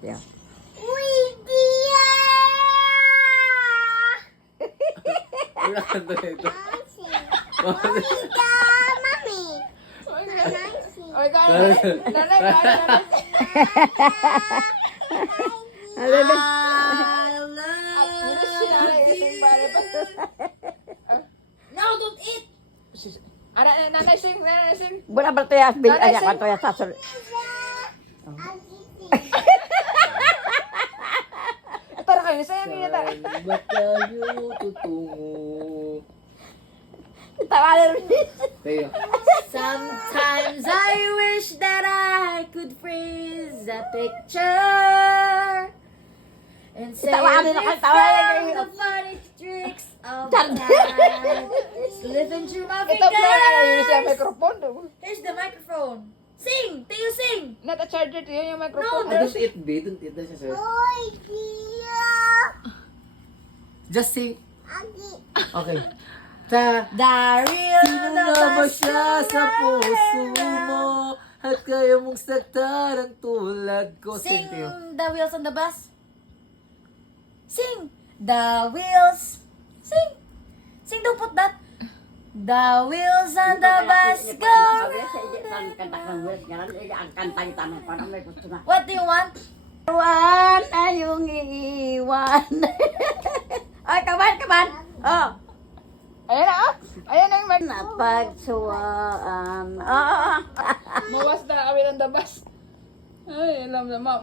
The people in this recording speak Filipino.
Yeah. Uy, dia! Wala ka to ito. Uy, da, mami. Oy, nanay. No, don't eat. Nanay sing. Wala ba tayo asbil? Ay, ako tayo sasol. Tara kayo, sayang niya tara. Saan ba tayo tutungo? Tawanan rin. Tayo. Sometimes I wish that I could freeze a picture and say Tawanan na kayo, we tawanan found kayo. the funny tricks of Tar- time slipping through my Ito po yun siya fingers. microphone. Here's the microphone. Sing! Tayo sing! Not a charger to yun yung microphone. No, Don't eat, babe. Don't eat. That's sir. Uy, dia! Just sing. Agi! Okay. Ta. Daryl, Sino nga ba siya sa puso mo? At kaya mong saktan ang tulad ko. Sing Tayo. the wheels on the bus. Sing the wheels. Sing. Sing, don't put that. The wheels on the bus go round. What do you want? Iwan ay yung iiwan. Ay, kaman. Oh. Ayan na ah. Ayan na yung mic. Napagsuwaan. Oh. Mawas na kami ng dabas. Ay, alam na ma.